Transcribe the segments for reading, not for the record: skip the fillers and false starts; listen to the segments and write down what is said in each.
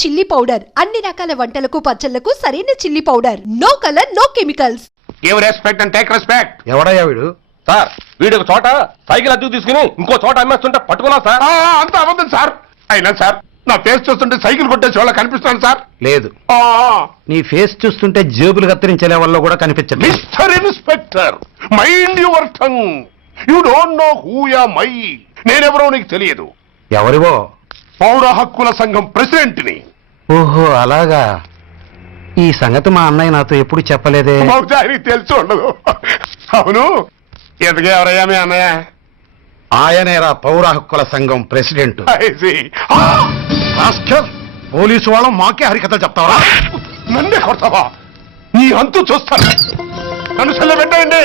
Chilli powder అన్ని రకాల వంటలకు పచ్చళ్లకు సరైన chilli powder. No colour, no chemicals. Give respect and take respect. ఎవడయ్యా వీడు? సార్ వీడు ఒక చోట సైకిల్ అద్దెకు తీసుకుని ఇంకో చోట అమ్మేస్తుంటే పట్టుకున్నా సార్. అంత అబద్ధం సార్. అయినా సార్ నా ఫేస్ చూస్తుంటే సైకిల్ కొట్టేసి వాళ్ళ కనిపిస్తాను సార్. లేదు, నీ ఫేస్ చూస్తుంటే జేబులు కత్తిరించే లెవెల్లో కూడా కనిపించదు. Mister inspector, mind your tongue. You don't know who am I. నేనెవరో నీకు తెలియదు. ఎవరివో? పౌర హక్కుల సంఘం ప్రెసిడెంట్ ని. ఓహో అలాగా. ఈ సంగతి మా అన్నయ్య నాతో ఎప్పుడు చెప్పలేదే. బహుశా ఆయనకి తెలిసి ఉండదు. అవును, ఎదుగు ఎవరయ్యా మీ అన్నయ్య? ఆయనేరా పౌర హక్కుల సంఘం president. I see. Rascal, police వాళ్ళం మాకే హరికథలు చెప్తావా? నన్నే కొడతావా? నీ అంతు చూస్తాను. నన్ను సెల్లబెట్టేయండి,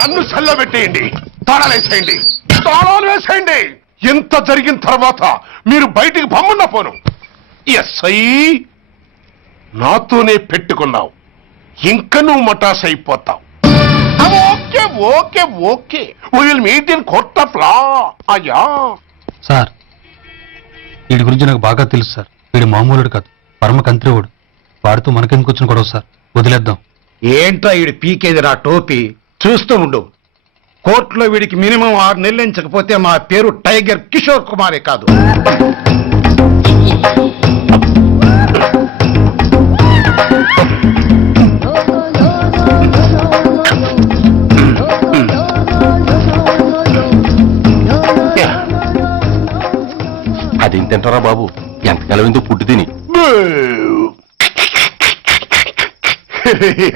నన్ను సెల్లబెట్టేయండి. తాళాలు వేసేయండి, తాళాలు వేసేయండి. ఎంత జరిగిన తర్వాత మీరు బయటికి పమ్మున్న పోను. ఎస్ఐ నాతోనే పెట్టుకున్నావు, ఇంక నువ్వు మటాస్ అయిపోతావు. Okay okay okay, will meet in court of law. అయ్యా సార్, వీడి గురించి నాకు బాగా తెలుసు సార్. వీడు మామూలుడు కాదు, పరమ కంత్రివుడు. వాడితో మనకెందుకు వచ్చిన గొడవ సార్, వదిలేద్దాం. ఏంట్రా వీడి పీకేది నా టోపీ? చూస్తూ ఉండు. కోర్టులో వీడికి మినిమం 6 నెలలు ఎంచకపోతే మా పేరు టైగర్ కిషోర్ కుమారే కాదు. అది తింటారా బాబు, ఎంతకాలం ఎందుకు పుట్టి తిని.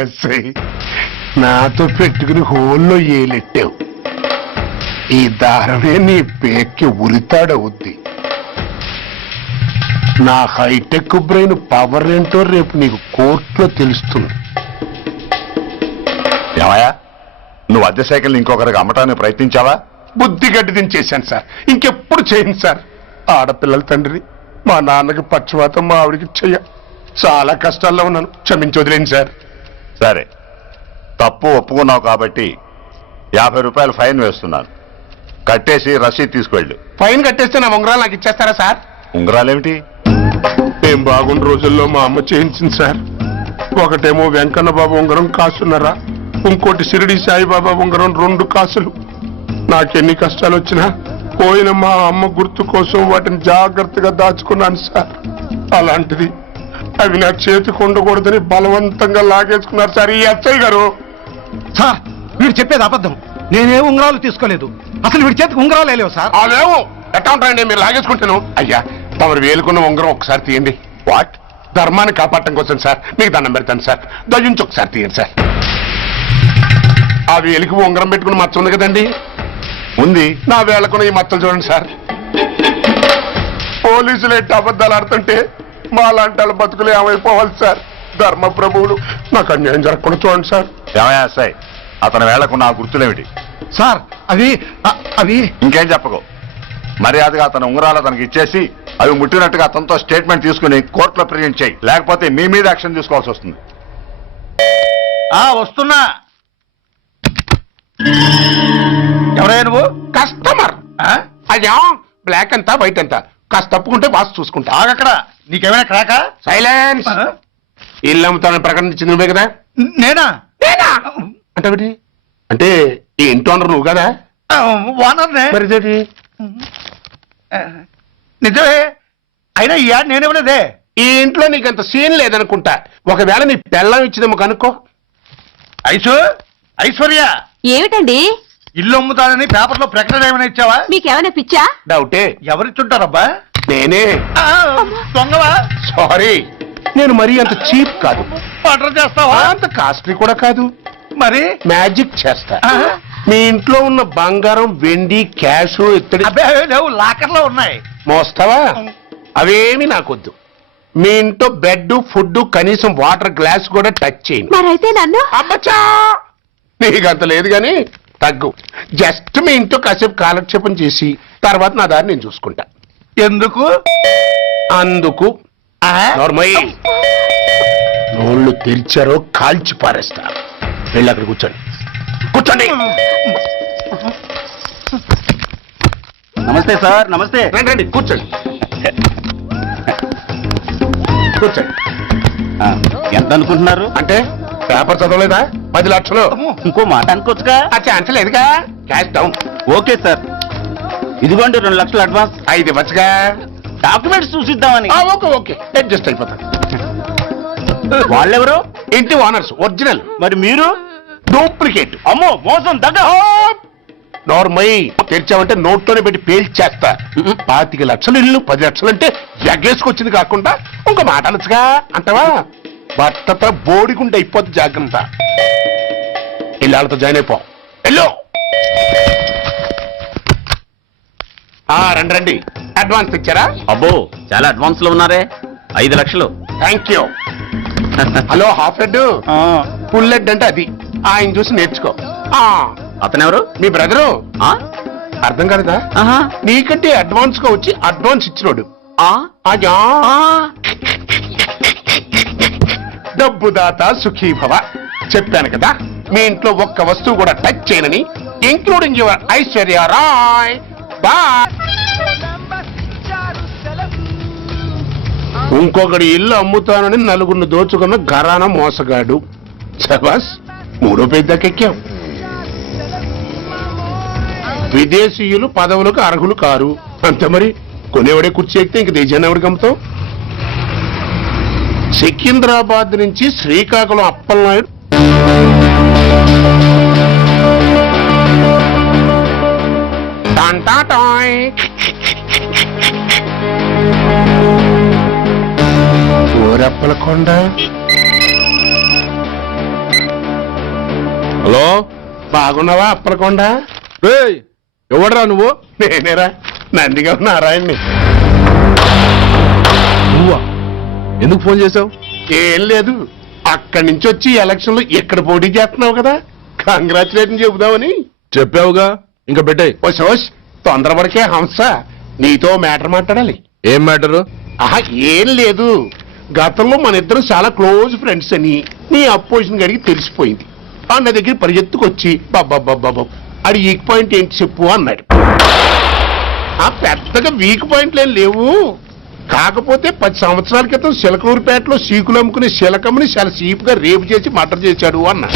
ఎస్ఐ నాతో పెట్టుకుని హోల్లో ఏలెట్టావు. ఈ దారమే నీ పేక్కి ఉరితాడవుద్ది. నా హైటెక్ బ్రెయిన్ పవర్ ఏంటో రేపు నీకు కోర్టులో తెలుస్తుంది. ఏమయ్యా, నువ్వు అద్దె సైకిల్ ఇంకొకరికి అమ్మటానికి ప్రయత్నించావా? బుద్ధి గడ్డి దించేశాను సార్, ఇంకెప్పుడు చేయను సార్. ఆడపిల్లల తండ్రి, మా నాన్నకి పక్షవాతం, మా ఆవిడికి చెయ్య. చాలా కష్టాల్లో ఉన్నాను, క్షమించి వదిలేండి సార్. సరే, తప్పు ఒప్పుకున్నావు కాబట్టి 50 రూపాయలు ఫైన్ వేస్తున్నాను. కట్టేసి రసీదు తీసుకువెళ్ళు. ఫైన్ కట్టేస్తే నా ఉంగరాలు నాకు ఇచ్చేస్తారా సార్? ఉంగరాలేమిటి? ఏం బాగుండు రోజుల్లో మా అమ్మ చేయించింది సార్. ఒకటేమో వెంకన్న బాబు ఉంగరం కాసున్నరా, ఇంకోటి షిరిడి సాయిబాబా ఉంగరం 2 కాసులు. నాకెన్ని కష్టాలు వచ్చినా పోయిన మా అమ్మ గుర్తు కోసం వాటిని జాగ్రత్తగా దాచుకున్నాను సార్. అలాంటిది అవి నా చేతికి ఉండకూడదని బలవంతంగా లాగేసుకున్నారు సార్ ఈ ఎస్ఐ గారు. సార్, వీడు చెప్పేది అబద్ధం. నేనే ఉంగరాలు తీసుకోలేదు. అసలు వీడి చేతికి ఉంగరాలు లేవు సార్. అదేమో ఎట్లా ఉంటాయండి, మీరు లాగేసుకుంటాను. అయ్యా, తమరు వేలుకున్న ఉంగరం ఒకసారి తీయండి. వాట్? ధర్మాన్ని కాపాడటం కోసం సార్, మీకు దండం పెడతాను సార్. దయ్యుంచి ఒకసారి తీయండి సార్. ఆ వేలికి ఉంగరం పెట్టుకుని మచ్చ ఉంది కదండి, ఉంది. నా వేళకున్న ఈ మచ్చలు చూడండి సార్. పోలీసులు ఎట్టి అబద్ధాలు ఆడుతుంటే మా లాంటి వాళ్ళ బతుకులు ఏమైపోవాలి సార్. ధర్మ ప్రభువులు, నాకు అన్యాయం జరగకుండా చూడండి సార్. ఏమయ్యా సాయి, అతని వేళకున్న ఆ గుర్తులేమిటి? సార్, అవి ఇంకేం చెప్పకు. మర్యాదగా అతని ఉంగరాలు అతనికి ఇచ్చేసి అవి ముట్టినట్టుగా అతనితో స్టేట్మెంట్ తీసుకుని కోర్టులో ప్రెజెంట్ చేయి. లేకపోతే మీ మీద యాక్షన్ తీసుకోవాల్సి వస్తుంది. వస్తున్నా. ఎవరయ్యా నువ్వు? కస్టమర్. అయ్యా, బ్లాక్ అంతా వైట్ అంతా కాస్త తప్పుకుంటే బాస్ చూసుకుంటా. ఆగక్కడ. నీకేమైనా క్రాకా? సైలెన్స్. ఇల్లు అమ్ముతానని ప్రకటించింది నువ్వే కదా? నేనా? అంటే అంటే ఈ ఇంటి ఓనర్ నువ్వు కదా? ఓనర్నే. మరి ఇదేంటి? నిజమే. అయినా ఈ యాడ్ నేనేమలేదే. ఈ ఇంట్లో నీకంత సీన్ లేదనుకుంటా. ఒకవేళ నీ పెళ్ళం ఇచ్చిందేమో కనుక్కో. ఐశ్వర్య, ఏమిటండి? ఇల్లు అమ్ముతానని పేపర్లో ప్రకటన ఏమైనా ఇచ్చావా? మీకేమైనా పిచ్చా? డౌటే. ఎవరిచ్చుంటారబ్బా? నేనే. దొంగవా? సారీ, నేను మరీ అంత చీప్ కాదు. మర్డర్ చేస్తావా? అంత కాస్ట్లీ కూడా కాదు. మరి మ్యాజిక్ చేస్తా. మీ ఇంట్లో ఉన్న బంగారం, వెండి, క్యాష్, ఇత్తడి లేవు, లాకర్లో ఉన్నాయి. మోస్తావా? అవేమి నాకొద్దు. మీ ఇంట్లో బెడ్, ఫుడ్, కనీసం వాటర్ గ్లాస్ కూడా టచ్ చేయను. మరైతే నన్ను అబ్బచ్చా, నీకంత లేదు గాని తగ్గు. జస్ట్ మీ ఇంట్లో కాసేపు కాలక్షేపం చేసి తర్వాత నా దారి నేను చూసుకుంటా. ఎందుకు? అందుకు. నార్మల్ నోళ్ళు తెరిచారో కాల్చి పారేస్తా. వెళ్ళి అక్కడ కూర్చోండి. కూర్చోండి. నమస్తే సార్. నమస్తే. రండి కూర్చోండి. కూర్చోండి. ఎంత అనుకుంటున్నారు? అంటే పేపర్ చదవలేదా? 10 లక్షలు. ఇంకో మాట అనుకోవచ్చుగా. ఆ ఛాన్స్ లేదుగా. Cash down. ఓకే సార్, ఇదిగోండి 2 లక్షలు అడ్వాన్స్. 5 ఇవ్వచ్చుగా. డాక్యుమెంట్స్ చూసిద్దామని. ఓకే ఓకే, అడ్జస్ట్ అయిపోతాను. వాళ్ళెవరు? ఇంటి ఓనర్స్, ఒరిజినల్. మరి మీరు? డూప్లికేట్. అమ్మో, మోసం దగ్గ. నార్మల్ తెరిచావంటే నోట్లోనే పెట్టి పేల్చేస్తా. 25 లక్షలు ఇల్లు, 10 లక్షలు అంటే ఎగ్గేసుకొచ్చింది కాకుండా ఇంకో మాట అనొచ్చుగా అంటావా? భర్తతో బోడిగుంటే అయిపోద్ది, జాగ్రత్త. ఇల్లాళ్ళతో జాయిన్ అయిపో. ఎల్లో రండి రండి. అడ్వాన్స్ ఇచ్చారా? అబ్బో, చాలా అడ్వాన్స్ లో ఉన్నారే. 5 లక్షలు. Thank you. Hello half head, full head అంటే అది. ఆయన చూసి నేర్చుకో. అతనెవరు? మీ బ్రదరు. ఆ? అర్థం కాలేదా? ఆహా. నీకంటే అడ్వాన్స్ గా వచ్చి అడ్వాన్స్ ఇచ్చినోడు. ఆ? అయ్యా, ఆ. డబ్బు దాత సుఖీభవ. చెప్పాను కదా, మీ ఇంట్లో ఒక్క వస్తువు కూడా టచ్ చేయనని, including your Aishwarya Rai. Bye. ఇంకొకటి ఇల్లు అమ్ముతానని నలుగురిని దోచుకున్న ఘరానా మోసగాడు. శబాస్, 3వ పేజీ దాకా ఎక్కాం. విదేశీయులు పదవులకు అర్హులు కారు. అంతే మరి, కొనేవాడే కుర్చీ ఎక్కితే ఇంక దేశాన్ని ఎవరికి అమ్ముతావు? సికింద్రాబాద్ నుంచి శ్రీకాకుళం అప్పలనాయుడు టాంటాటాయ్. ఊరప్పలకొండ. హలో, బాగున్నావా అప్పలకొండ? ఎవడరా నువ్వు? నేనేరా, నందిగా నారాయణ్ని. నువ్వా? ఎందుకు ఫోన్ చేసావు? ఏం లేదు, అక్కడి నుంచి వచ్చి ఎలక్షన్ లో ఇక్కడ పోటీ చేస్తున్నావు కదా, కంగ్రాచులేషన్ చెబుదామని. చెప్పావుగా, ఇంకా పెట్టాయి. ఓ సోష్, తొందరపడికే హంస, నీతో మ్యాటర్ మాట్లాడాలి. ఏం మ్యాటరు? ఆహా, ఏం లేదు, గతంలో మన ఇద్దరు చాలా క్లోజ్ ఫ్రెండ్స్ అని నీ అపోజిషన్ గడికి తెలిసిపోయింది. నా దగ్గర పరిగెత్తుకొచ్చి బాబా అది వీక్ పాయింట్ ఏంటి చెప్పు అన్నాడు. పెద్దగా వీక్ పాయింట్లు ఏం లేవు, కాకపోతే 10 సంవత్సరాల క్రితం శిలకలూరుపేటలో సీకులు అమ్ముకునే శిలకమ్మని చాలా సీపుగా రేపు చేసి మర్డర్ చేశాడు అన్నా.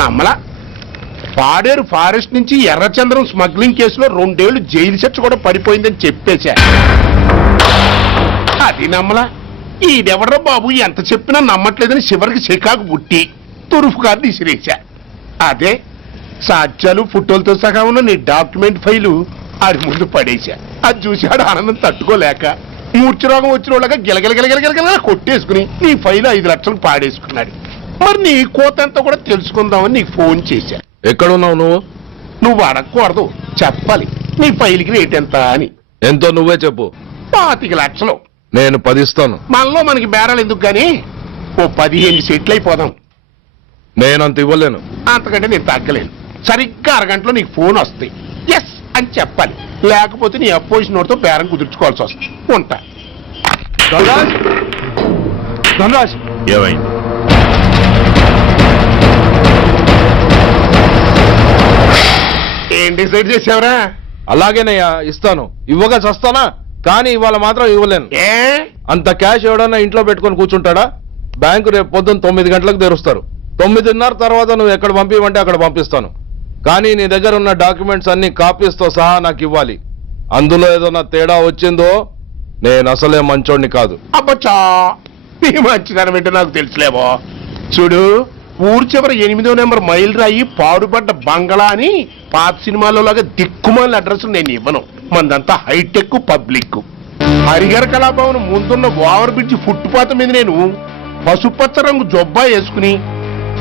నమ్మలా. పాడేరు ఫారెస్ట్ నుంచి ఎర్రచంద్రం స్మగ్లింగ్ కేసులో 2 ఏళ్లు జైలు శిక్ష కూడా పడిపోయిందని చెప్పేశా. అది నమ్మలా. ఈడెవడో బాబు ఎంత చెప్పినా నమ్మట్లేదని చివరికి చికాకు పుట్టి తురుపు కార్డు ఇసిరేశా. అదే సాక్ష్యాలు ఫోటోలతో సహా ఉన్న నీ డాక్యుమెంట్ ఫైలు ఆడి ముందు పడేశా. అది చూసి ఆడు ఆనందం తట్టుకోలేక మూర్ఛరోగం వచ్చిన వాళ్ళగా గిలగిలగిలగిలగిలగిల కొట్టేసుకుని నీ ఫైలు 5 లక్షలు పాడేసుకున్నాడు. మరి నీ కోతంతా కూడా తెలుసుకుందామని నీకు ఫోన్ చేశా. ఎక్కడున్నావు నువ్వు? నువ్వు అడగకూడదు, చెప్పాలి. నీ ఫైల్కి రేట్ ఎంత అని. ఎంతో నువ్వే చెప్పు. 25 లక్షలు. నేను 10 ఇస్తాను. మనలో మనకి బేరాలు ఎందుకు గానీ ఓ 15 సెట్లు అయిపోదాం. నేనంత ఇవ్వలేను. అంతకంటే నేను తగ్గలేను. సరిగ్గా అరగంటలో నీకు ఫోన్ వస్తాయి. ఎస్ అని చెప్పాలి, లేకపోతే నీ అపోజిషన్ నోటితో బేరం కుదుర్చుకోవాల్సి వస్తుంది. ఉంటా. ధనరాజ్, ఏమైంది? ఏం డిసైడ్ చేసావురా? అలాగేనయ్యా, ఇస్తాను. ఇవ్వగా చస్తానా, కానీ ఇవాళ మాత్రం ఇవ్వలేను. ఏ అంత క్యాష్ ఎవడన్నా ఇంట్లో పెట్టుకొని కూర్చుంటాడా? బ్యాంకు రేపు పొద్దున్న 9 గంటలకు తెరుస్తారు. 9:30 తర్వాత నువ్వు ఎక్కడ పంపివంటే అక్కడ పంపిస్తాను. కానీ నీ దగ్గర ఉన్న డాక్యుమెంట్స్ అన్ని కాపీస్తో సహా నాకు ఇవ్వాలి. అందులో ఏదన్నా తేడా వచ్చిందో నేను అసలే మంచోడిని కాదు. అబ్బచ్చా, నీ మంచిదనం ఏంటో నాకు తెలుసులేవో. చూడు, ఊరు చివరి 8వ నెంబర్ మైల్ రాయి పాడుపడ్డ బంగళా అని పాత సినిమాలో లాగా దిక్కుమాల అడ్రస్ నేను ఇవ్వను. మందంతా హైటెక్ పబ్లిక్. హరిహర కళాభవన్ ముందున్న ఓవర్ బ్రిడ్జ్ ఫుట్పాత్ మీద నేను పసుపచ్చ రంగు జొబ్బా వేసుకుని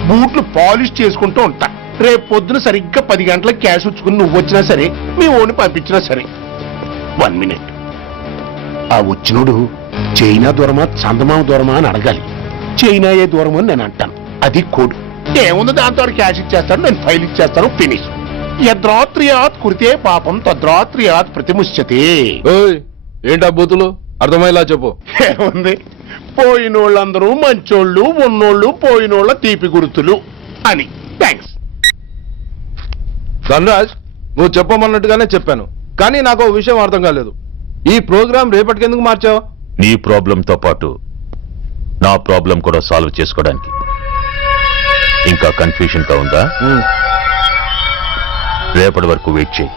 బూట్లు పాలిష్ చేసుకుంటూ ఉంటా. రేపు పొద్దున సరిగ్గా 10 గంటలకు క్యాష్ వచ్చుకుని నువ్వు వచ్చినా సరే, మీ ఓన్ని పంపించినా సరే. 1 మినిట్. ఆ వచ్చినోడు చైనా దూరమా చందమామ దూరమా అని అడగాలి. చైనాయే దూరం అని నేను అంటాను. అది కోడ్. ఏముంది, దాంతో క్యాష్ ఇచ్చేస్తాను, నేను ఫైల్ ఇచ్చేస్తాను, ఫినిష్. యద్రాత్రియాత్ కురితే పాపం తద్రాత్రియాత్ ప్రతిముష్యతే. ఓయ్, ఏంటా బూతులు? అర్థమయ్యేలా చెప్పు. ఏముంది, పోయినోళ్ళందరూ మంచోళ్ళు, ఉన్నోళ్ళు పోయినోళ్ళ తీపి గుర్తులు అని. థ్యాంక్స్. ధనరాజ్, నువ్వు చెప్పమన్నట్టుగానే చెప్పాను, కానీ నాకు ఓ విషయం అర్థం కాలేదు. ఈ ప్రోగ్రాం రేపటికి ఎందుకు మార్చావు? నీ ప్రాబ్లంతో పాటు నా ప్రాబ్లం కూడా సాల్వ్ చేసుకోవడానికి. ఇంకా కన్ఫ్యూజన్ గా ఉందా? రేపటి వరకు వెయిట్ చేయి,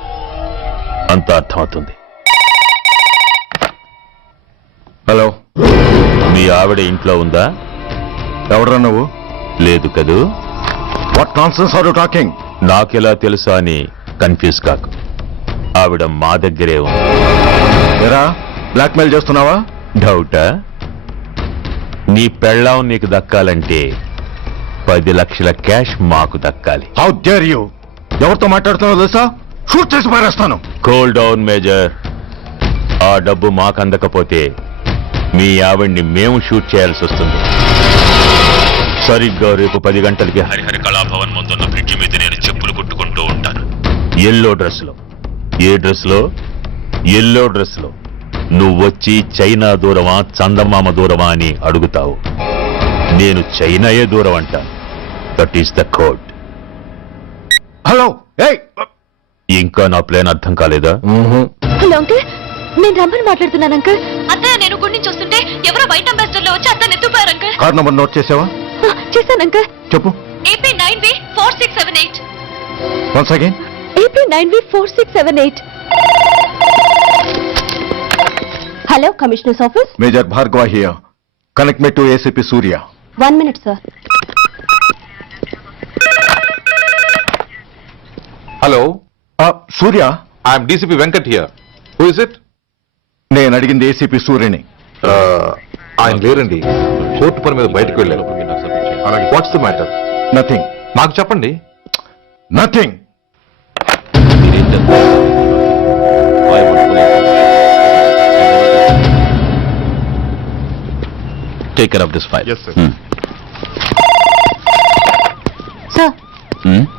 అంతా అర్థమవుతుంది. హలో, మీ ఆవిడ ఇంట్లో ఉందా? ఎవడ్రా నువ్వు? లేదు కదూ. What nonsense are you talking? నాకెలా తెలుసా అని కన్ఫ్యూజ్ కాకు. ఆవిడ మా దగ్గరే ఉంది. ఎరా, బ్లాక్మెయిల్ చేస్తున్నావా? డౌటా? నీ పెళ్ళాం నీకు దక్కాలంటే 10 లక్షల క్యాష్ మాకు దక్కాలి. How dare you? ఎవరితో మాట్లాడుతున్నావో తెలుసా? షూట్ చేసి పారేస్తాను. Cool down major. ఆ డబ్బు మాకు అందకపోతే మీ ఆవిడ్ని మేము షూట్ చేయాల్సి వస్తుంది. సరిగ్గా రేపు 10 గంటలకి హరిహర కళాభవన్ ముందున్న బ్రిడ్జి మీద నేను చెప్పులు కుట్టుకుంటూ ఉంటాను. ఎల్లో డ్రెస్ లో. ఏ డ్రెస్ లో? ఎల్లో డ్రెస్ లో. నువ్వొచ్చి చైనా దూరమా చందమామ దూరమా అని అడుగుతావు. నేను చైనాయే దూరం అంటాను. That is the code. Hello, ఏయ్, ఇంకా నా ప్లాన్ అర్థం కాలేదా? హలో అంకుల్, నేను రమ్మని మాట్లాడుతున్నాను అంకుల్. అత్తయ్య నేను గుడి నుంచి వస్తుంటే ఎవరో వైట్ అంబాసిడర్ లో వచ్చి అత్తని ఎత్తుపోయారు అంకుల్. కార్ నంబర్ నోట్ చేసావా? చేశాను అంకుల్. చెప్పు. AP 9V4678. Once again. AP 9V4678. Hello, commissioners office. Major Bhargava here. Connect me to ACP Surya. 1 minute sir. Hello, Surya, I'm DCP Venkat here. Who is it? నేను అడిగింది ACP సూర్యని. ఆయన లేరండి, court పని మీద బయటకు వెళ్ళారు. What's the matter? నథింగ్. నాకు చెప్పండి. Nothing. Take care of this file. Sir,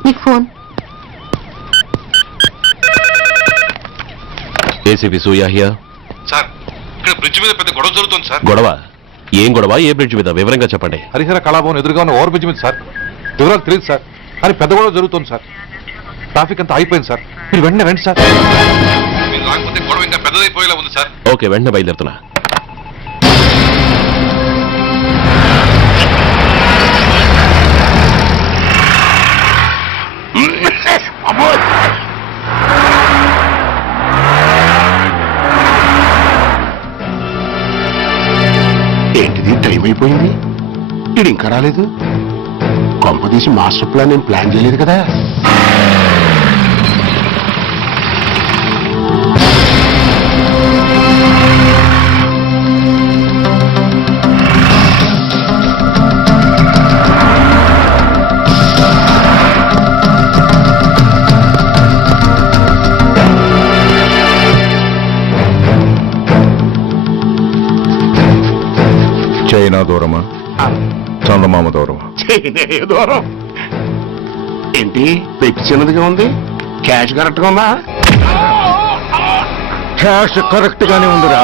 మీకు phone. ACP Surya here. Sir, ఇక్కడ బ్రిడ్జ్ మీద పెద్ద గొడవ జరుగుతుంది సార్. గొడవ? ఏం గొడవ? ఏ బ్రిడ్జ్ మీద? వివరంగా చెప్పండి. హరిహర కళాభవన్ ఎదురుగా ఉన్న ఓవర్ బ్రిడ్జ్ మీద సార్. వివరాలు తెలియదు సార్, కానీ పెద్ద గొడవ జరుగుతుంది సార్. ట్రాఫిక్ అంతా అయిపోయింది సార్. మీరు వెంటనే రండి సార్. మీరు రాకపోతే గొడవ ఇంకా పెద్దదైపోయేలా ఉంది సార్. ఓకే, వెంటనే బయలుదేరుతున్నా. ఏంటిది, టైం అయిపోయింది, ఇది ఇంకా రాలేదు. కొంపదీసి మాస్టర్ ప్లాన్ నేను ప్లాన్ చేయలేదు కదా. చైనా దూరమా చందమామ దూరమా? దూరం ఏంటి, పెట్టి చిన్నదిగా ఉంది, క్యాష్ కరెక్ట్ గా ఉందా? క్యాష్ కరెక్ట్ గానే ఉందిరా.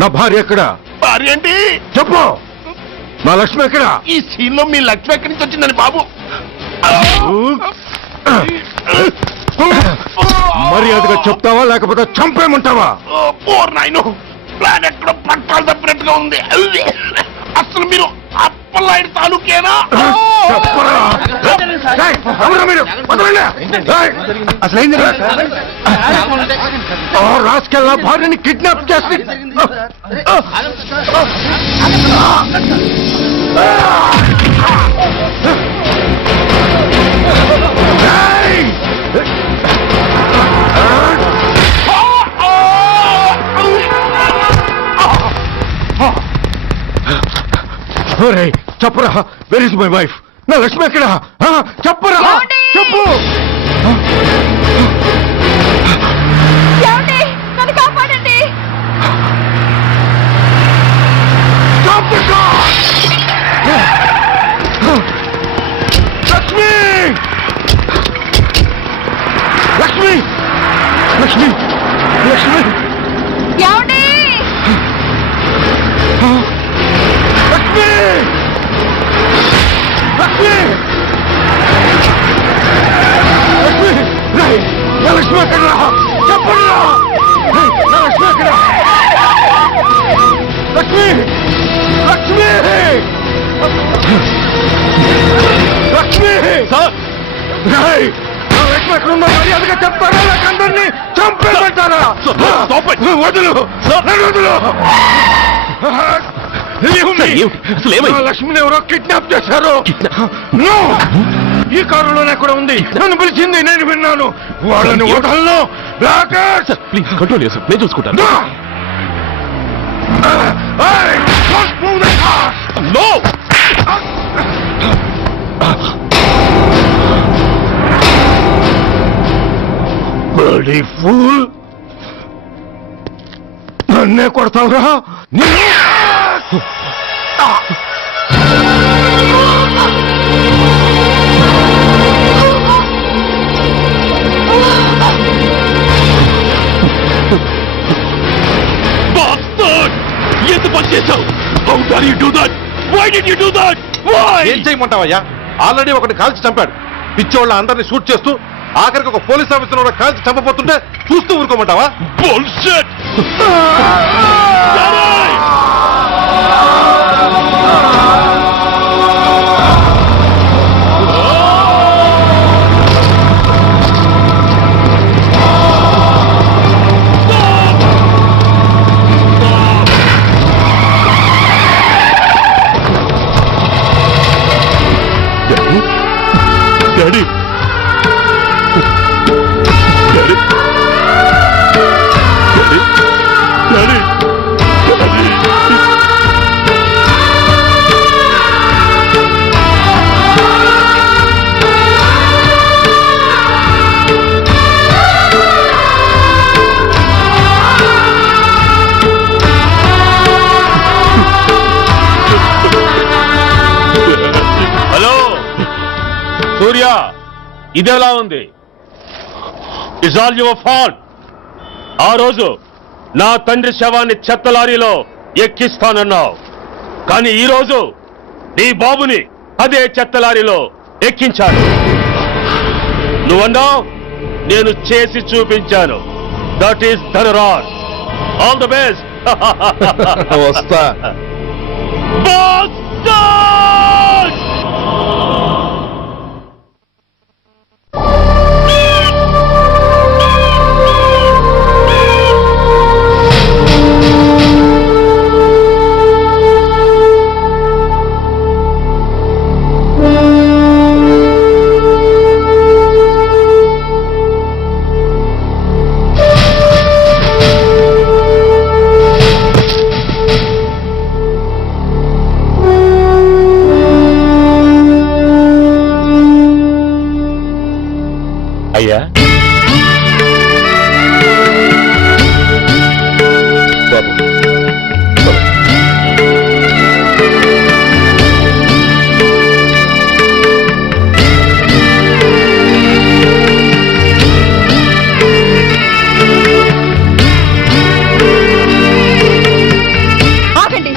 నా భార్య ఎక్కడ? భార్య ఏంటి చెప్పు. నా లక్ష్మి ఎక్కడ? ఈ సీన్ లో మీ లక్ష్మి ఎక్కడి నుంచి వచ్చిందని బాబు? మర్యాదగా చెప్తావా లేకపోతే చంపేమంటావా? నాయను, ప్లాన్ ఎక్కడో పట్టాలు తప్పినట్టుగా ఉంది. అసలు మీరు అప్పలాయుడు తాలూకేనా? చెప్పరా. ఏయ్, ఎవరు మీరు? వదలండి. ఏయ్, అసలేంది? రాసుకెళ్ళ భార్యని కిడ్నాప్ చేసి చెప్పరా. Where is my wife? నా లక్ష్మి ఎక్కడ? చెప్పరా, చెప్పు. నన్ను కాపాడండి. లక్ష్మి, లక్ష్మి, లక్ష్మి, లక్ష్మి, ఏమండి? లక్ష్మి, లక్ష్మి. లక్ష్మి లక్ష్మి లక్ష్మి సార్ లక్ష్మి ఎక్కడున్నా మర్యాదగా చెప్తారా లేక అందరినీ చంపేమంటారా? వదులు వదులు. లక్ష్మిని ఎవరో కిడ్నాప్ చేశారు. ఈ కారులోనే కూడా ఉంది. నన్ను పిలిచింది, నేను విన్నాను. వాళ్ళని వదలను. ప్లీజ్ కంట్రోల్ చేస్తాను, నేను చూసుకుంటాను. ఫూల్, నన్నే కొడతావురా? ఎంత పని చేశావు? How dare you do that? Why did you do that? Why? ఏం చేయమంటావయ్యా? ఆల్రెడీ ఒకటి కాల్చి చంపాడు. పిచ్చోళ్ళ అందరినీ షూట్ చేస్తూ ఆఖరికి ఒక పోలీస్ ఆఫీసర్ కూడా కాల్చి చంపబోతుంటే చూస్తూ ఊరుకోమంటావా? Bullshit! Daddy! Daddy! Daddy! Daddy! Hello Surya, ఇదెలా ఉంది? It's all your fault. ఆ రోజు నా తండ్రి శవాన్ని చెత్త లారీలో ఎక్కిస్తానన్నావు, కానీ ఈ రోజు నీ బాబుని అదే చెత్త లారీలో ఎక్కించాను. నువ్వన్నావు, నేను చేసి చూపించాను. That is Dhanraj. All the best. వస్తా. అయ్యా, ఆగండి.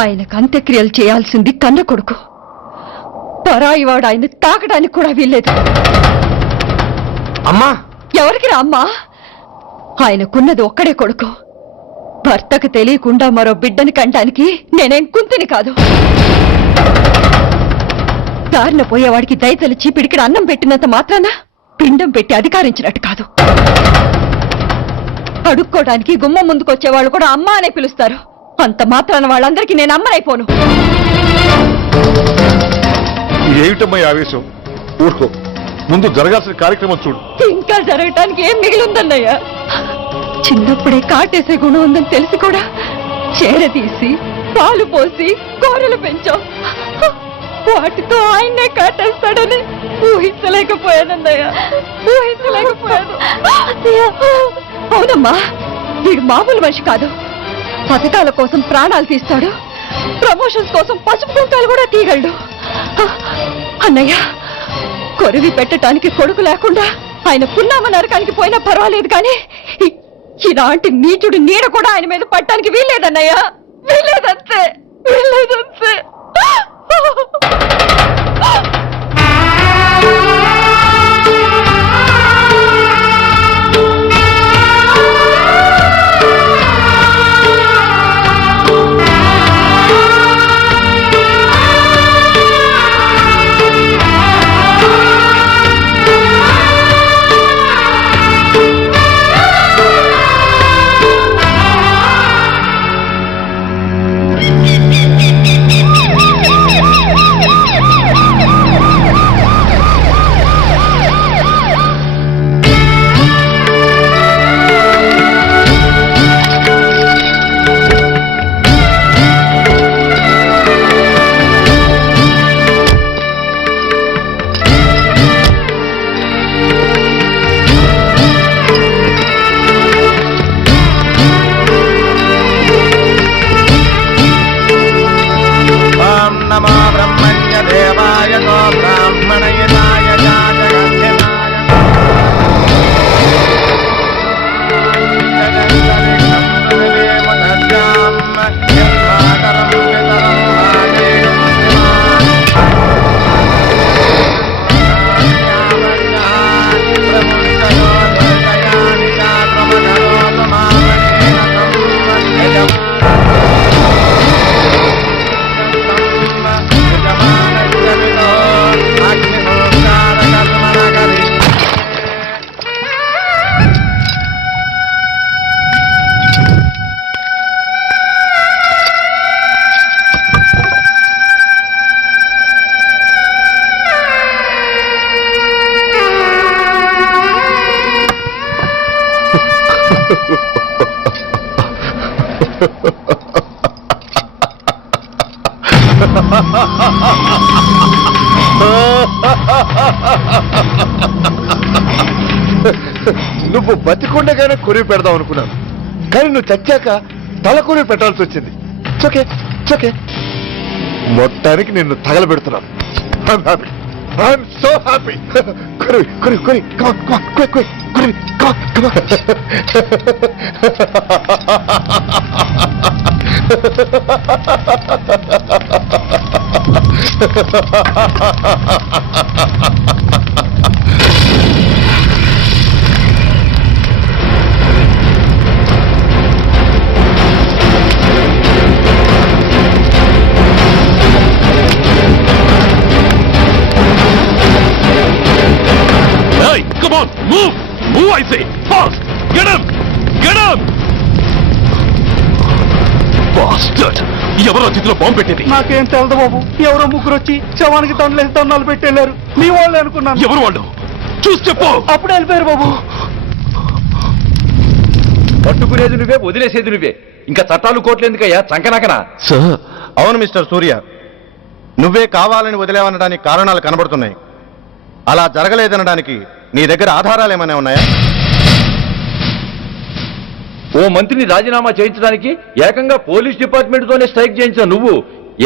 ఆయనకు అంత్యక్రియలు చేయాల్సింది కన్న కొడుకు. పరాయివాడు ఆయన తాకడానికి కూడా వీల్లేదు. అమ్మా, ఎవరికి రా అమ్మా? ఆయనకున్నది ఒక్కడే కొడుకు. భర్తకు తెలియకుండా మరో బిడ్డని కంటానికి నేనేం కుంతిని కాదు. దారిన పోయేవాడికి దయతలిచి పిడికిడి అన్నం పెట్టినంత మాత్రాన పిండం పెట్టి అధికారించినట్టు కాదు. అడుక్కోవడానికి గుమ్మం ముందుకొచ్చేవాళ్ళు కూడా అమ్మ అనే పిలుస్తారు. అంత మాత్రాన వాళ్ళందరికీ నేను అమ్మనైపోను. ఏమిటమ్మా ఆవేశం? ఊరుకో, ముందు జరగాల్సిన కార్యక్రమం చూడు. ఇంకా జరగటానికి ఏం మిగిలిందన్నయ్యా? చిన్నప్పుడే కాటేసే గుణం ఉందని తెలిసి కూడా చేరదీసి పాలు పోసి కూరలు పెంచాం. వాటితో ఆయన్నే కాటేస్తాడని ఊహించలేకపోయానన్నయ్యా, ఊహించలేకపోయాను. అవునమ్మా, వీడు మామూలు మనిషి కాదు. పథకాల కోసం ప్రాణాలు తీస్తాడు, ప్రమోషన్స్ కోసం పసుపు కుంకాలు కూడా తీయగలడు. అన్నయ్య, కొరివి పెట్టడానికి కొడుకు లేకుండా ఆయన పున్నామ నరకానికి పోయినా పర్వాలేదు, కానీ ఇలాంటి నీచుడు నీడ కూడా ఆయన మీద పట్టడానికి వీల్లేదన్నయ్య, వీల్లేదంతే, వీల్లేదంతే. నువ్వు బతికుండగానే కొరివి పెడదాం అనుకున్నాను, కానీ నువ్వు చచ్చాక తల కొరివి పెట్టాల్సి వచ్చింది. చోకే చోకే మొత్తానికి నిన్ను తగలబెడుతున్నాను. I'm so happy. కొరివి కొరివి కొరివి కొరివి Come on, move! Move, I say! Fast! Get him! Get him! Bastard! ఎవరో చేతిలో బాంబు పెట్టేది? నాకేం తెలదు బాబు. ఎవరో ముగ్గురు వచ్చి శవానికి దండలేసి దండాలు పెట్టేళ్ళారు. మీ వాళ్ళే అనుకున్నాను. ఎవరు వాళ్ళు? చూసి చెప్పు. అప్పుడే వెళ్ళిపోయారు బాబు. పట్టుకునేది నువ్వే, వదిలేసేది నువ్వే. ఇంకా చట్టాలు కోట్లు ఎందుకయ్యా చంకనాకనా? సార్, అవును మిస్టర్ సూర్య, నువ్వే కావాలని వదిలేవనడానికి కారణాలు కనబడుతున్నాయి. అలా జరగలేదనడానికి నీ దగ్గర ఆధారాలు ఏమైనా ఉన్నాయా? ఓ మంత్రిని రాజీనామా చేయించడానికి ఏకంగా పోలీస్ డిపార్ట్మెంట్ తోనే స్ట్రైక్ చేయించిన నువ్వు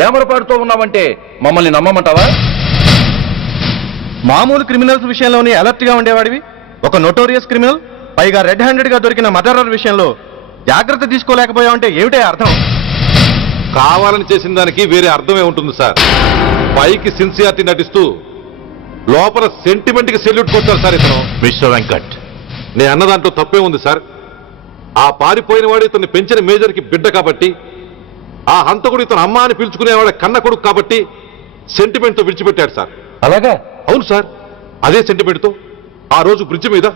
ఏమరపాటుతో ఉన్నావంటే మమ్మల్ని నమ్మమంటావా? మామూలు క్రిమినల్స్ విషయంలోనే అలర్ట్ గా ఉండేవాడివి, ఒక నోటోరియస్ క్రిమినల్, పైగా రెడ్ హ్యాండెడ్ గా దొరికిన మర్డరర్ విషయంలో జాగ్రత్త తీసుకోలేకపోయావంటే ఏమిటే అర్థం? కావాలని చేసిన దానికి వేరే అర్థమే ఉంటుంది సార్. పైకి సిన్సియారిటీ నటిస్తూ లోపల సెంటిమెంట్ కి సెల్యూట్ కొట్టారు సార్ ఇతను. మిస్టర్ వెంకట్, నేను అన్న దాంట్లో తప్పే ఉంది సార్. ఆ పారిపోయిన వాడు ఇతన్ని పెంచిన మేజర్ కి బిడ్డ కాబట్టి, ఆ హంతకుడు ఇతను అమ్మ అని పిలుచుకునేవాడు కన్న కొడుకు కాబట్టి సెంటిమెంట్ తో విడిచిపెట్టాడు సార్. అలాగా? అవును సార్, అదే సెంటిమెంట్ తో ఆ రోజు బ్రిడ్జ్ మీద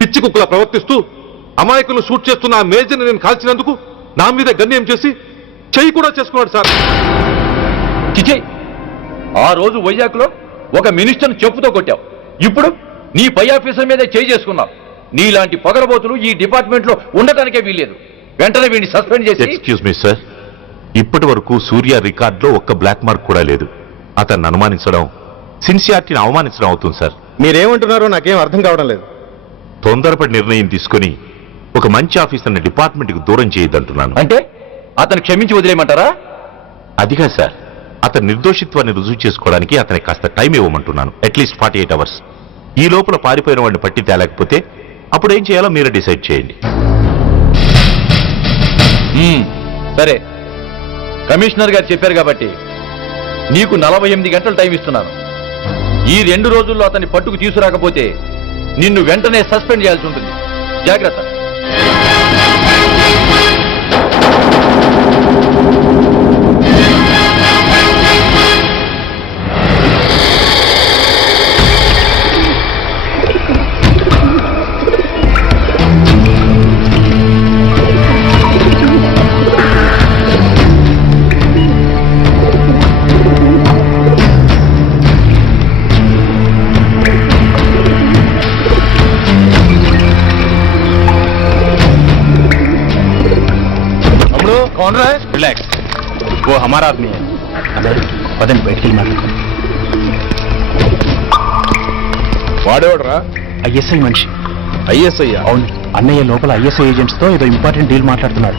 పిచ్చి కుక్కలా ప్రవర్తిస్తూ అమాయకులను షూట్ చేస్తున్న ఆ మేజర్ని నేను కాల్చినందుకు నా మీద గన్యం చేసి చెయ్యి కూడా చేసుకున్నాడు సార్. చిచే, ఆ రోజు వైజాగ్లో ఒక మినిస్టర్ని చెప్పుతో కొట్టావు, ఇప్పుడు నీ పై ఆఫీసర్ మీదే చేయి చేసుకున్నావు. నీలాంటి పొగరబోతులు ఈ డిపార్ట్మెంట్ లో ఉండటానికే వీల్లేదు. వెంటనే వీడిని సస్పెండ్ చేసి. ఎక్స్క్యూజ్ మీ సార్, ఇప్పటి వరకు సూర్య రికార్డులో ఒక్క బ్లాక్ మార్క్ కూడా లేదు. అతన్ని అనుమానించడం సిన్సియారిటీని అవమానించడం అవుతుంది సార్. మీరేమంటున్నారో నాకేం అర్థం కావడం లేదు. తొందరపడి నిర్ణయం తీసుకుని ఒక మంచి ఆఫీసర్ని డిపార్ట్మెంట్కి దూరం చేయొద్దంటున్నాను. అంటే అతను క్షమించి వదిలేయమంటారా? అదిగా సార్, అతని నిర్దోషిత్వాన్ని రుజువు చేసుకోవడానికి అతనికి కాస్త టైం ఇవ్వమంటున్నాను. At least 48 hours. ఈ లోపల పారిపోయిన వాడిని పట్టి తేలేకపోతే అప్పుడు ఏం చేయాలో మీరే డిసైడ్ చేయండి. సరే, కమిషనర్ గారు చెప్పారు కాబట్టి నీకు 48 గంటలు టైం ఇస్తున్నాను. ఈ 2 రోజుల్లో అతన్ని పట్టుకు తీసుకురాకపోతే నిన్ను వెంటనే సస్పెండ్ చేయాల్సి ఉంటుంది. జాగ్రత్త. रिलैक्स, वो हमारा आदमी है. पदन बैठ के माట్లాడుకో. వాడేవాడరా? ఐఎస్ఐ మనిషి. ఐఎస్ఐ? అవును, అన్నయ్య లోపల ఐఎస్ఐ ఏజెంట్స్ తో ఏదో ఇంపార్టెంట్ డీల్ మాట్లాడుతున్నాడు.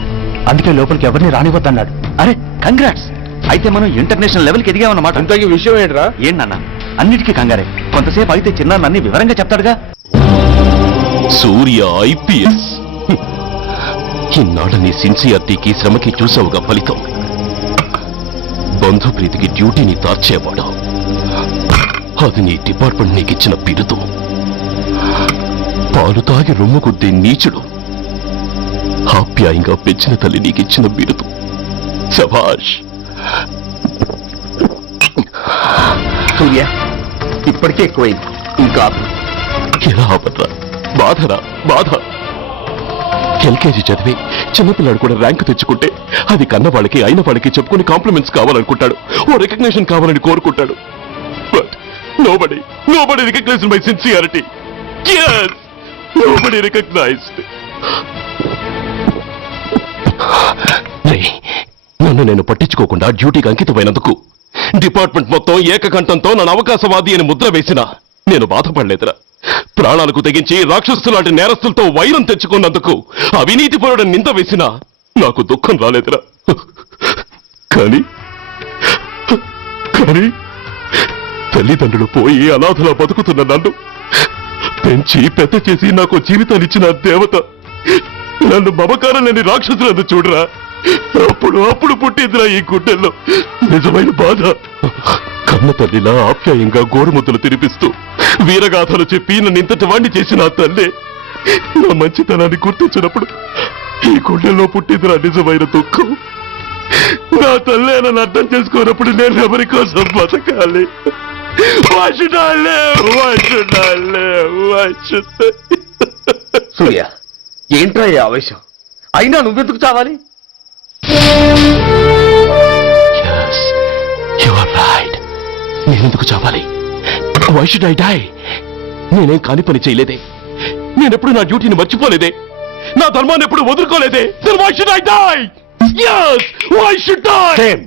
అందుకే లోపలికి ఎవరిని రానివ్వద్దన్నాడు. అరే కంగ్రాట్స్, అయితే మనం ఇంటర్నేషనల్ లెవెల్కి ఎదిగామన్నమాట. ఇంతకీ విషయం ఏంట్రా? ఏంటన్నా అన్నిటికీ కంగారే. కొంతసేపు అయితే చిన్న అన్ని వివరంగా చెప్తాడుగా. సూర్య ఐపీఎస్. ఇన్నాళ్ళ నీ సిన్సియారిటీకి శ్రమకి చూసావుగా ఫలితం. బంధుప్రీతికి డ్యూటీని తార్చేవాడు. అది నీ డిపార్ట్మెంట్ నీకిచ్చిన బిరుదు. పాలు తాగి రొమ్ము కొద్దే నీచుడు ఆప్యాయంగా పెంచిన తల్లి నీకిచ్చిన బిరుదు. శభాష్. సూర్య, ఇప్పటికే ఎక్కువైంది, ఇంకా ఎలా ఆపట్రా? బాధరా బాధ. ఎల్కేజీ చదివి చిన్నపిల్లాడు కూడా ర్యాంకు తెచ్చుకుంటే అది కన్న వాళ్ళకి అయిన వాళ్ళకి చెప్పుకుని కాంప్లిమెంట్స్ కావాలనుకుంటాడు, ఓ రికగ్నిషన్ కావాలని కోరుకుంటాడు. But nobody recognized my sincerity. yes, nobody recognized. నన్ను నేను పట్టించుకోకుండా డ్యూటీకి అంకితమైనందుకు డిపార్ట్మెంట్ మొత్తం ఏకకంఠంతో నన్ను అవకాశవాది అని ముద్ర వేసినా నేను బాధపడలేదురా. ప్రాణాలకు తెగించి రాక్షసు లాంటి నేరస్తులతో వైరం తెచ్చుకున్నందుకు అవినీతిపరుడని నింద వేసినా నాకు దుఃఖం రాలేదురా. కానీ తల్లిదండ్రులు పోయి అనాథలా బతుకుతున్న నన్ను పెంచి పెద్ద చేసి నాకు జీవితాన్నిచ్చిన దేవత నన్ను మమకారం లేని రాక్షసులను చూడరా. అప్పుడు పుట్టిందిరా ఈ గుడ్డెల్లో నిజమైన బాధ. కన్న తల్లిలా ఆప్యాయంగా గోరుముద్దలు తినిపిస్తూ వీరగాథలు చెప్పి నన్ను ఇంతటి వాణ్ణి చేసిన ఆ తల్లే నా మంచితనాన్ని గుర్తించినప్పుడు ఈ గుడ్డెల్లో పుట్టిందిరా నిజమైన దుఃఖం. నా తల్లే నన్ను అర్థం చేసుకోనప్పుడు నేను ఎవరి కోసం బతకాలి? సూర్య, ఏంట్రా ఈ ఆవేశం? అయినా నువ్వెందుకు చావాలి? నేనెందుకు చావాలి? Why should I die? నేనేం కాని పని చేయలేదే, నేనెప్పుడు నా డ్యూటీని మర్చిపోలేదే, నా ధర్మాన్ని ఎప్పుడు వదులుకోలేదే. Then why should I die? Yes, why should I? Shame,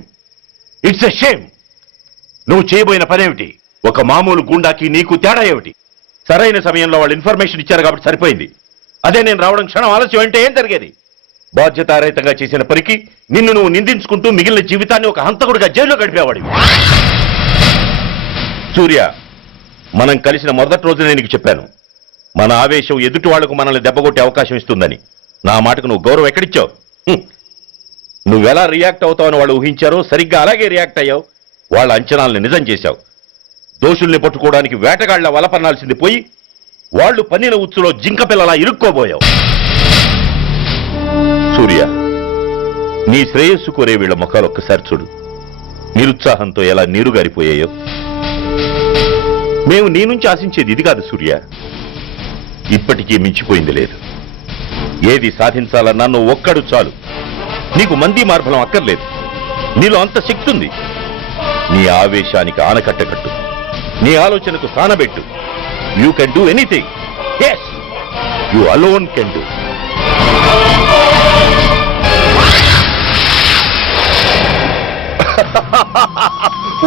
it's a shame. నువ్వు చేయబోయిన పనేమిటి? ఒక మామూలు గుండాకి నీకు తేడా ఏమిటి? సరైన సమయంలో వాళ్ళు ఇన్ఫర్మేషన్ ఇచ్చారు కాబట్టి సరిపోయింది. అదే నేను రావడం క్షణం ఆలస్యం అంటే ఏం జరిగేది? బాధ్యతారహితంగా చేసిన పనికి నిన్ను నువ్వు నిందించుకుంటూ మిగిలిన జీవితాన్ని ఒక హంతకుడిగా జైల్లో గడిపేవాడివి. సూర్య, మనం కలిసిన మొదటి రోజు నేను నీకు చెప్పాను, మన ఆవేశం ఎదుటి వాళ్లకు మనల్ని దెబ్బకొట్టే అవకాశం ఇస్తుందని. నా మాటకు నువ్వు గౌరవం ఎక్కడిచ్చావు? నువ్వెలా రియాక్ట్ అవుతావని వాళ్ళు ఊహించారో సరిగ్గా అలాగే రియాక్ట్ అయ్యావు. వాళ్ళ అంచనాలను నిజం చేశావు. దోషుల్ని పట్టుకోవడానికి వేటగాళ్ల వలపన్నాల్సింది పోయి వాళ్ళు పన్నిన ఉచ్చులో జింక పిల్లలా ఇరుక్కోబోయావు. సూర్య, నీ శ్రేయస్సు కోరే వీళ్ల ముఖాలు ఒక్కసారి చూడు. నిరుత్సాహంతో ఎలా నీరుగారిపోయాయో. మేము నీ నుంచి ఆశించేది ఇది కాదు సూర్య. ఇప్పటికీ మించిపోయింది లేదు. ఏది సాధించాలన్నా నువ్వు ఒక్కడు చాలు. నీకు మంది మార్బలం అక్కర్లేదు. నీలో అంత శక్తి ఉంది. నీ ఆవేశానికి ఆనకట్ట కట్టు, నీ ఆలోచనకు సానబెట్టు. You can do anything. Yes, you alone can do.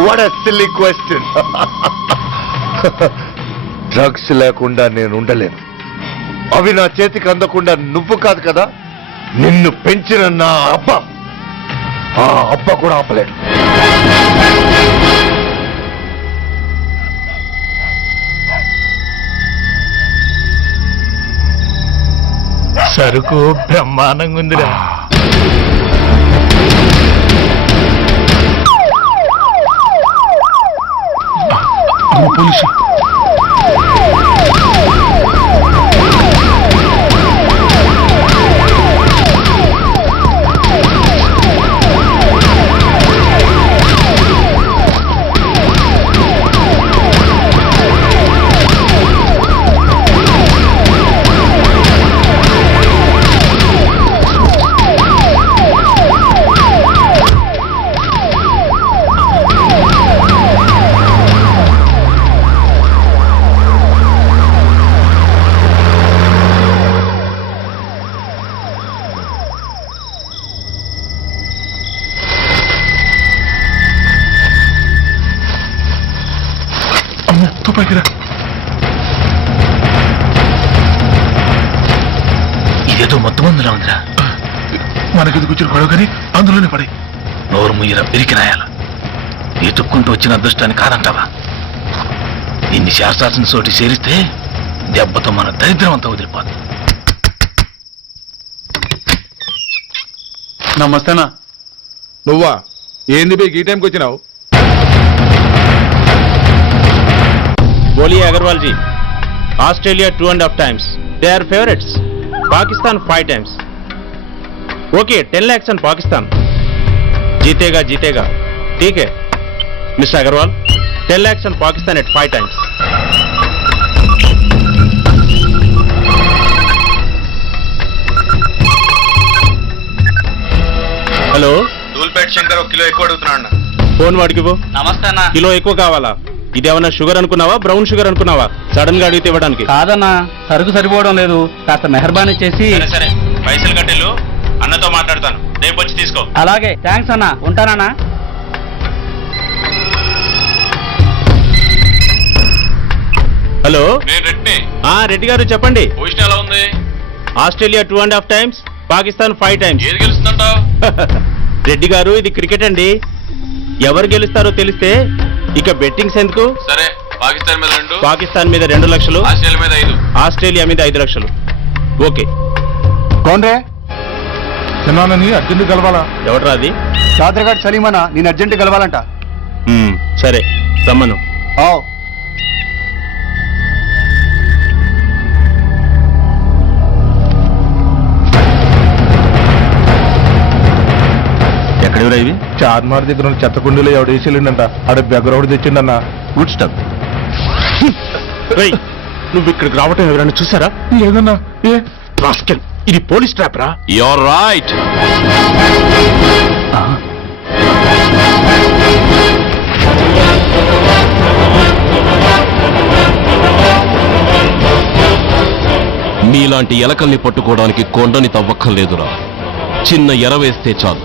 What a silly question. Drugs లేకుండా నేను ఉండలేను. అవి నా చేతికి అందకుండా నువ్వు కాదు కదా, నిన్ను పెంచిన నా అబ్బ, ఆ అబ్బ కూడా ఆపలేడు. సరుకు బ్రహ్మాండంగా ఉందిరా. పోలీసు ఇదేదో మొత్తం అందులో ఉందిరా. మనకెందుకు వచ్చిన గొడవ కానీ అందులోనే పడి నోరు ముయ్యరా పిరికినాయాల. ఎతుక్కుంటూ వచ్చిన అదృష్టాన్ని కాదంటావా? ఇన్ని శాస్త్రాసిన చోటి చేరిస్తే దెబ్బతో మన దరిద్రం అంతా వదిలిపోదు. నమస్తేనా. నువ్వా? ఏంది బే ఈ టైంకి వచ్చినావు? बोलिए Agarwal ji. Australia 2.5 times. They are favorites. Pakistan 5 times. Okay, 10 lakhs on Pakistan. जीतेगा जीतेगा. ठीक है mister Agarwal. 10 lakhs on Pakistan at 5 times. Hello, Dhoolpet Shankar ఒక కిలో ఎక్కువ అడుగుతున్నాడు. ఫోన్ వాడికి నమస్తే అన్న. కిలో ఎక్కువ కావాలా? ఇదేమన్నా షుగర్ అనుకున్నావా, బ్రౌన్ షుగర్ అనుకున్నావా? సడన్ గా అడిగితే ఇవ్వడానికి కాదన్నా, సరుకు సరిపోవడం లేదు. కాస్త మెహర్బానీ చేసి సరే పైసలు కట్టెలు అన్నతో రెడ్డితో మాట్లాడతాను, రేపు వచ్చి తీసుకో. అలాగే, థ్యాంక్స్ అన్న, ఉంటానన్నా. హలో, నేను రెడ్డిని. రెడ్డి గారు చెప్పండి. పొజిషన్ ఎలా ఉంది? Australia 2.5 times, Pakistan 5 times. ఏది గెలుస్తుందంటావు? రెడ్డి గారు, ఇది క్రికెట్ అండి. ఎవరు గెలుస్తారో తెలిస్తే ఇక బెట్టింగ్స్ ఎందుకు? సరే, పాకిస్తాన్ మీద 2, పాకిస్తాన్ మీద 2 లక్షలు, ఆస్ట్రేలియా మీద 5. ఆస్ట్రేలియా మీద 5 లక్షలు. ఓకే. కోన్రే చిన్నానని అర్జెంట్ కలవాలా? ఎవడ్రా అది? చాద్రగాడ్ సలీమనా, నేను అర్జెంట్ కలవాలంట. సరే, రమ్మను. ఎక్కడెవరా ఇవి? చార్మార్ దగ్గర ఉన్న చెత్త కుండీలో ఎవడు వేసేళ్ళంట, ఆడ బెగరౌడ్ తెచ్చిండన్న. Good stuff. నువ్వు ఇక్కడికి రావటం ఎవరైనా చూసారా? లేదన్నా. ఏ రాస్కెల్, ఇది పోలీస్ ట్రాప్ రా. You're right. నీలాంటి ఎలకల్ని పట్టుకోవడానికి కొండని తవ్వక్కర్లేదురా, చిన్న ఎర వేస్తే చాలు.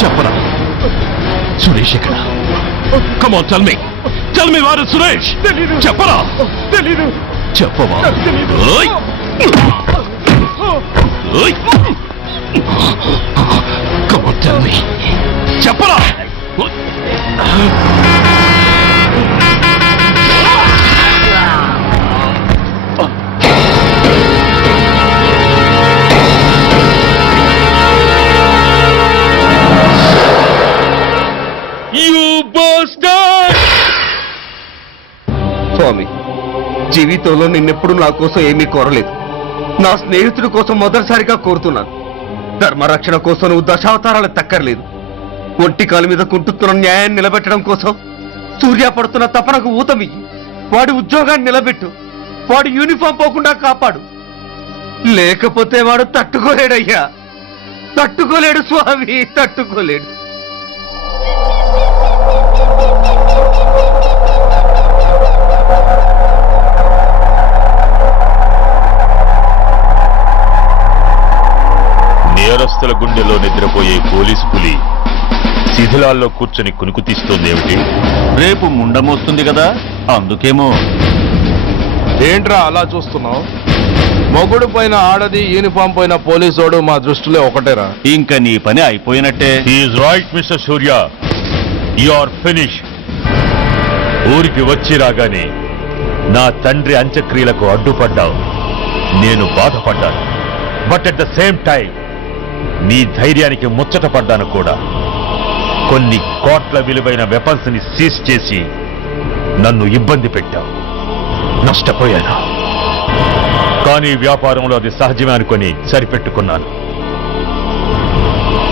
చెప్పరా సురేష్ ఎక్కడ? కమ్ ఆన్, టెల్ మీ వారు సురేష్. చెప్పరా? తెలీదు. చెప్పవా? Come on, tell me. చెప్పరా? స్వామి, జీవితంలో నిన్నెప్పుడు నా కోసం ఏమీ కోరలేదు. నా స్నేహితుడి కోసం మొదటిసారిగా కోరుతున్నాను. ధర్మరక్షణ కోసం నువ్వు దశావతారాలు తక్కర్లేదు. ఒంటి కాలు మీద కుంటుతున్న న్యాయాన్ని నిలబెట్టడం కోసం సూర్య పడుతున్న తపనకు ఊతమియ్యి. వాడి ఉద్యోగాన్ని నిలబెట్టు. వాడు యూనిఫామ్ పోకుండా కాపాడు. లేకపోతే వాడు తట్టుకోలేడయ్యా, తట్టుకోలేడు స్వామి, తట్టుకోలేడు. నేరస్తుల గుండెలో నిద్రపోయే పోలీసు పులి శిథిలాల్లో కూర్చొని కునుకు తీస్తోందేమిటి? రేపు ముండమొస్తుంది కదా, అందుకేమో. ఏంట్రా అలా చూస్తున్నావు? మొగుడు పైన ఆడది, యూనిఫామ్ పైన పోలీసోడు మా దృష్టిలో ఒకటేరా. ఇంకా నీ పని అయిపోయినట్టే. Is right mister Surya, you are finish. ఊరికి వచ్చి రాగానే నా తండ్రి అంత్యక్రియలకు అడ్డుపడ్డావు. నేను బాధపడ్డాను. But at the same time నీ ధైర్యానికి ముచ్చట పడ్డాను కూడా. కొన్ని కోట్ల విలువైన వెపన్స్ ని సీజ్ చేసి నన్ను ఇబ్బంది పెట్టావు. నష్టపోయాను. కానీ వ్యాపారంలో అది సహజమే అనుకొని సరిపెట్టుకున్నాను.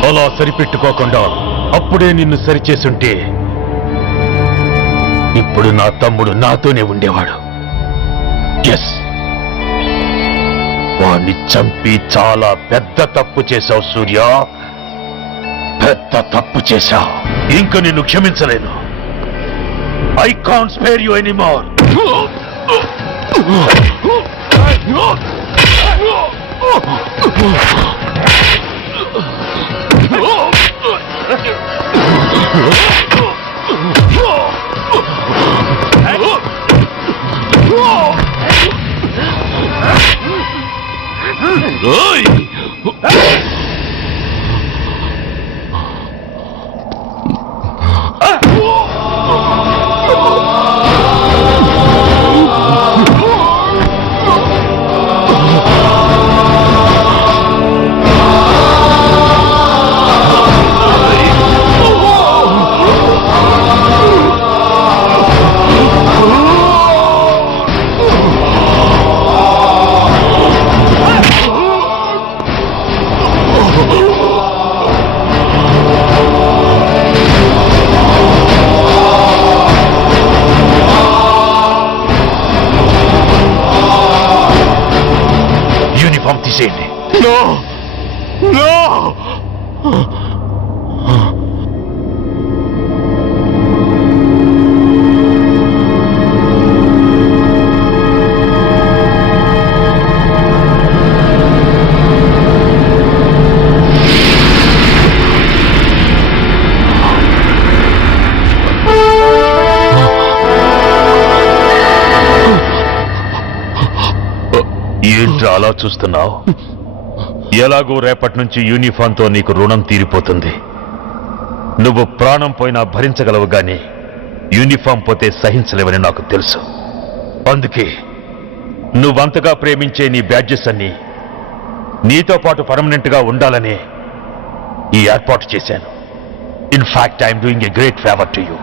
అలా సరిపెట్టుకోకుండా అప్పుడే నిన్ను సరిచేస్తుంటే ఇప్పుడు నా తమ్ముడు నాతోనే ఉండేవాడు. ఎస్, వాణ్ణి చంపి చాలా పెద్ద తప్పు చేశావు సూర్య, పెద్ద తప్పు చేశావు. ఇంక నిన్ను క్షమించలేను. I can't spare you anymore. Uniform తీసేయండి. ఏంట్రా అలా చూస్తున్నావు? ఎలాగో రేపటి నుంచి యూనిఫామ్తో నీకు రుణం తీరిపోతుంది. నువ్వు ప్రాణం పోయినా భరించగలవు గాని యూనిఫామ్ పోతే సహించలేవని నాకు తెలుసు. అందుకే నువ్వంతగా ప్రేమించే నీ బ్యాడ్జెస్ అన్ని నీతో పాటు పర్మనెంట్ గా ఉండాలని ఈ ఏర్పాటు చేశాను. In fact I'm doing a great favour to you.